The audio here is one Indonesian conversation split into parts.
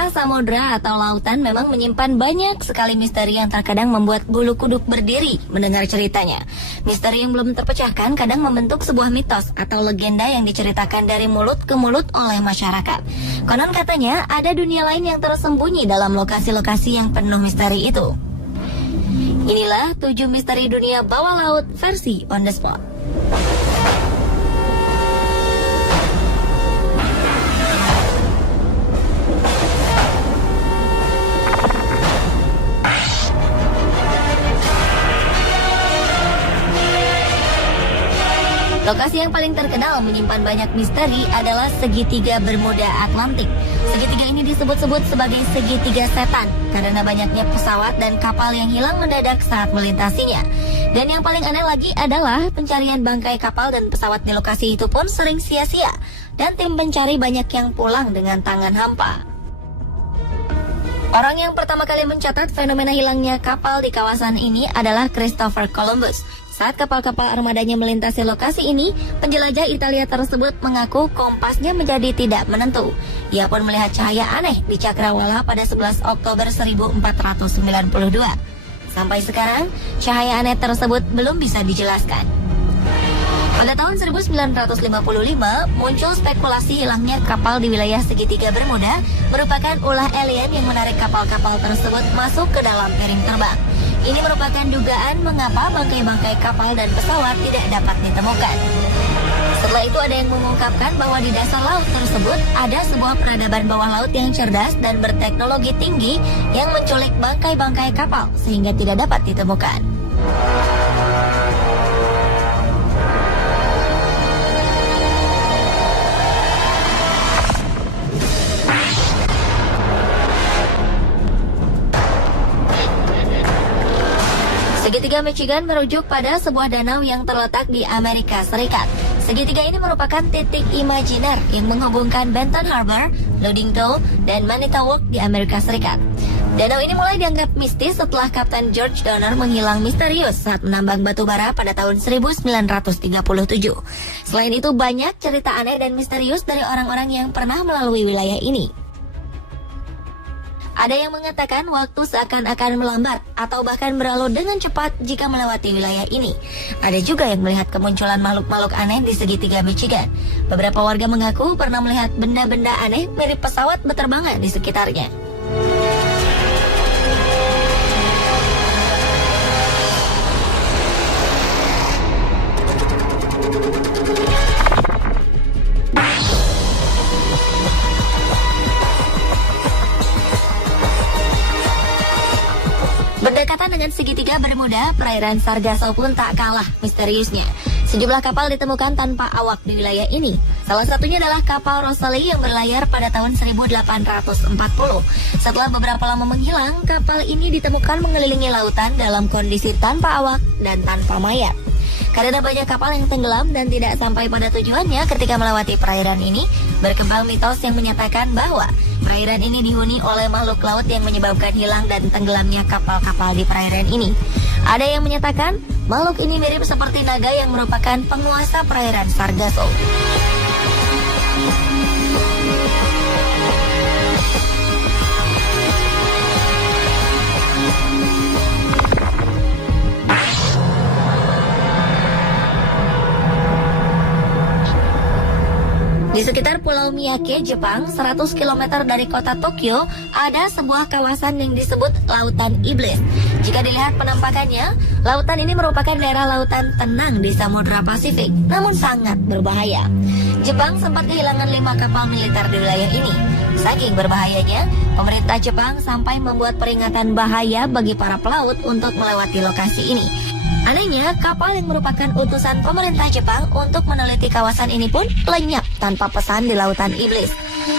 Pemirsa, samudra atau lautan memang menyimpan banyak sekali misteri yang terkadang membuat bulu kuduk berdiri mendengar ceritanya. Misteri yang belum terpecahkan kadang membentuk sebuah mitos atau legenda yang diceritakan dari mulut ke mulut oleh masyarakat. Konon katanya ada dunia lain yang tersembunyi dalam lokasi-lokasi yang penuh misteri itu. Inilah 7 misteri dunia bawah laut versi On The Spot. Lokasi yang paling terkenal menyimpan banyak misteri adalah segitiga Bermuda Atlantik. Segitiga ini disebut-sebut sebagai segitiga setan karena banyaknya pesawat dan kapal yang hilang mendadak saat melintasinya. Dan yang paling aneh lagi adalah pencarian bangkai kapal dan pesawat di lokasi itu pun sering sia-sia dan tim pencari banyak yang pulang dengan tangan hampa. Orang yang pertama kali mencatat fenomena hilangnya kapal di kawasan ini adalah Christopher Columbus. Saat kapal-kapal armadanya melintasi lokasi ini, penjelajah Italia tersebut mengaku kompasnya menjadi tidak menentu. Ia pun melihat cahaya aneh di cakrawala pada 11 Oktober 1492. Sampai sekarang, cahaya aneh tersebut belum bisa dijelaskan. Pada tahun 1955, muncul spekulasi hilangnya kapal di wilayah segitiga Bermuda merupakan ulah alien yang menarik kapal-kapal tersebut masuk ke dalam piring terbang. Ini merupakan dugaan mengapa bangkai-bangkai kapal dan pesawat tidak dapat ditemukan. Setelah itu ada yang mengungkapkan bahwa di dasar laut tersebut ada sebuah peradaban bawah laut yang cerdas dan berteknologi tinggi yang menculik bangkai-bangkai kapal sehingga tidak dapat ditemukan. Segitiga Michigan merujuk pada sebuah danau yang terletak di Amerika Serikat. Segitiga ini merupakan titik imajiner yang menghubungkan Benton Harbor, Ludington, dan Manitowoc di Amerika Serikat. Danau ini mulai dianggap mistis setelah Kapten George Donner menghilang misterius saat menambang batu bara pada tahun 1937. Selain itu, banyak cerita aneh dan misterius dari orang-orang yang pernah melalui wilayah ini. Ada yang mengatakan waktu seakan-akan melambat atau bahkan berlalu dengan cepat jika melewati wilayah ini. Ada juga yang melihat kemunculan makhluk-makhluk aneh di segitiga Michigan. Beberapa warga mengaku pernah melihat benda-benda aneh mirip pesawat berterbangan di sekitarnya. Berdekatan dengan segitiga Bermuda, perairan Sargasso pun tak kalah misteriusnya. Sejumlah kapal ditemukan tanpa awak di wilayah ini. Salah satunya adalah kapal Rosalie yang berlayar pada tahun 1840. Setelah beberapa lama menghilang, kapal ini ditemukan mengelilingi lautan dalam kondisi tanpa awak dan tanpa mayat. Karena banyak kapal yang tenggelam dan tidak sampai pada tujuannya ketika melewati perairan ini, berkembang mitos yang menyatakan bahwa perairan ini dihuni oleh makhluk laut yang menyebabkan hilang dan tenggelamnya kapal-kapal di perairan ini. Ada yang menyatakan makhluk ini mirip seperti naga yang merupakan penguasa perairan Sargasso. Di sekitar Pulau Miyake, Jepang, 100 km dari kota Tokyo, ada sebuah kawasan yang disebut Lautan Iblis. Jika dilihat penampakannya, lautan ini merupakan daerah lautan tenang di Samudra Pasifik, namun sangat berbahaya. Jepang sempat kehilangan 5 kapal militer di wilayah ini. Saking berbahayanya, pemerintah Jepang sampai membuat peringatan bahaya bagi para pelaut untuk melewati lokasi ini. Anehnya, kapal yang merupakan utusan pemerintah Jepang untuk meneliti kawasan ini pun lenyap tanpa pesan di Lautan Iblis.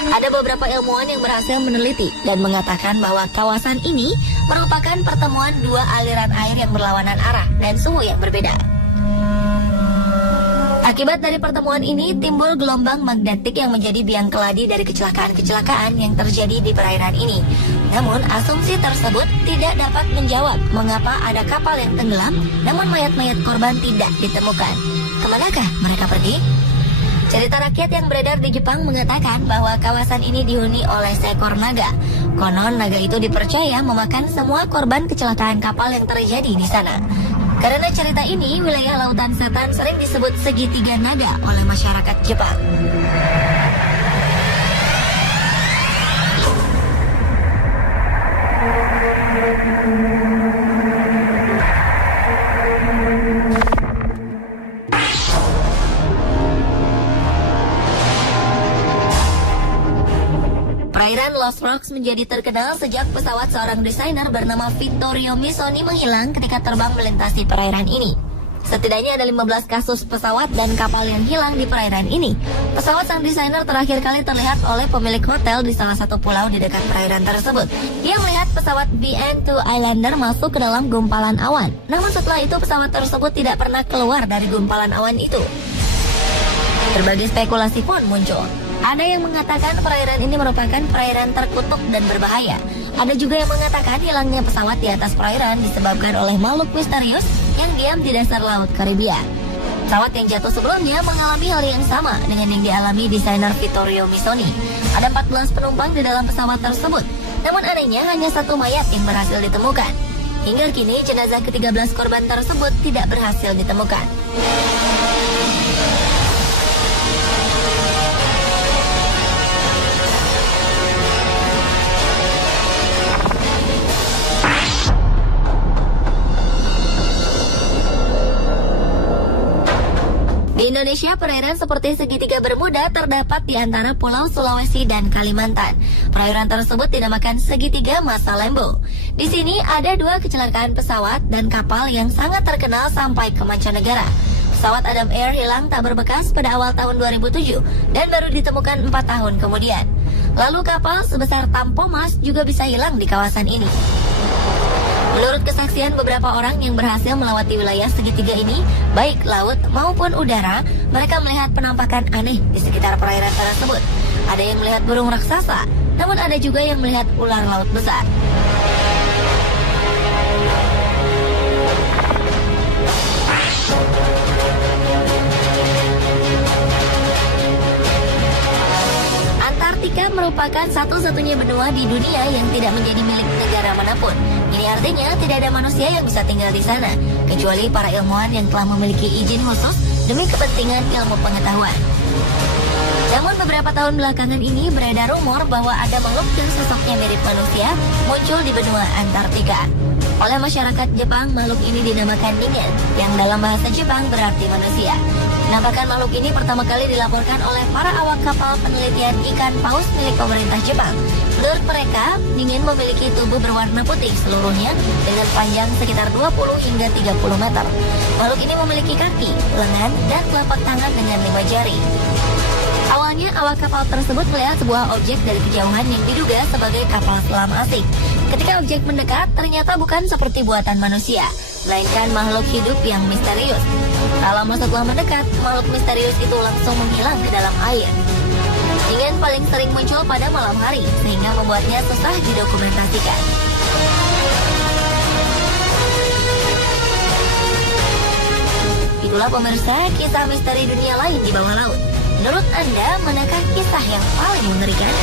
Ada beberapa ilmuwan yang berhasil meneliti dan mengatakan bahwa kawasan ini merupakan pertemuan 2 aliran air yang berlawanan arah dan suhu yang berbeda. Akibat dari pertemuan ini, timbul gelombang magnetik yang menjadi biang keladi dari kecelakaan-kecelakaan yang terjadi di perairan ini. Namun, asumsi tersebut tidak dapat menjawab mengapa ada kapal yang tenggelam, namun mayat-mayat korban tidak ditemukan. Kemanakah mereka pergi? Cerita rakyat yang beredar di Jepang mengatakan bahwa kawasan ini dihuni oleh seekor naga. Konon naga itu dipercaya memakan semua korban kecelakaan kapal yang terjadi di sana. Karena cerita ini, wilayah Lautan Setan sering disebut segitiga naga oleh masyarakat Jepang. Perairan Lost Rocks menjadi terkenal sejak pesawat seorang desainer bernama Vittorio Missoni menghilang ketika terbang melintasi perairan ini. Setidaknya ada 15 kasus pesawat dan kapal yang hilang di perairan ini. Pesawat sang desainer terakhir kali terlihat oleh pemilik hotel di salah satu pulau di dekat perairan tersebut. Dia melihat pesawat BN2 Islander masuk ke dalam gumpalan awan. Namun setelah itu pesawat tersebut tidak pernah keluar dari gumpalan awan itu. Berbagai spekulasi pun muncul. Ada yang mengatakan perairan ini merupakan perairan terkutuk dan berbahaya. Ada juga yang mengatakan hilangnya pesawat di atas perairan disebabkan oleh makhluk misterius yang diam di dasar laut Karibia. Pesawat yang jatuh sebelumnya mengalami hal yang sama dengan yang dialami desainer Vittorio Missoni. Ada 14 penumpang di dalam pesawat tersebut. Namun anehnya hanya satu mayat yang berhasil ditemukan. Hingga kini jenazah ke-13 korban tersebut tidak berhasil ditemukan. Di Indonesia, perairan seperti segitiga Bermuda terdapat di antara Pulau Sulawesi dan Kalimantan. Perairan tersebut dinamakan segitiga Masa Lembo. Di sini ada 2 kecelakaan pesawat dan kapal yang sangat terkenal sampai ke mancanegara. Pesawat Adam Air hilang tak berbekas pada awal tahun 2007 dan baru ditemukan 4 tahun kemudian. Lalu kapal sebesar Tampomas juga bisa hilang di kawasan ini. Menurut kesaksian beberapa orang yang berhasil melewati wilayah segitiga ini, baik laut maupun udara, mereka melihat penampakan aneh di sekitar perairan tersebut. Ada yang melihat burung raksasa, namun ada juga yang melihat ular laut besar. Antartika merupakan satu-satunya benua di dunia yang tidak menjadi milik negara manapun. Ini artinya tidak ada manusia yang bisa tinggal di sana, kecuali para ilmuwan yang telah memiliki izin khusus demi kepentingan ilmu pengetahuan. Namun beberapa tahun belakangan ini beredar rumor bahwa ada makhluk yang sosoknya mirip manusia muncul di benua Antartika. Oleh masyarakat Jepang, makhluk ini dinamakan Ningen, yang dalam bahasa Jepang berarti manusia. Penampakan makhluk ini pertama kali dilaporkan oleh para awak kapal penelitian ikan paus milik pemerintah Jepang. Menurut mereka, Ningen memiliki tubuh berwarna putih seluruhnya dengan panjang sekitar 20 hingga 30 meter. Makhluk ini memiliki kaki, lengan, dan telapak tangan dengan 5 jari. Awalnya, awak kapal tersebut melihat sebuah objek dari kejauhan yang diduga sebagai kapal selam asing. Ketika objek mendekat, ternyata bukan seperti buatan manusia, melainkan makhluk hidup yang misterius. Tak lama setelah mendekat, makhluk misterius itu langsung menghilang ke dalam air. Ningen paling sering muncul pada malam hari, sehingga membuatnya susah didokumentasikan. Itulah pemirsa kisah misteri dunia lain di bawah laut. Menurut Anda, manakah kisah yang paling mengerikan?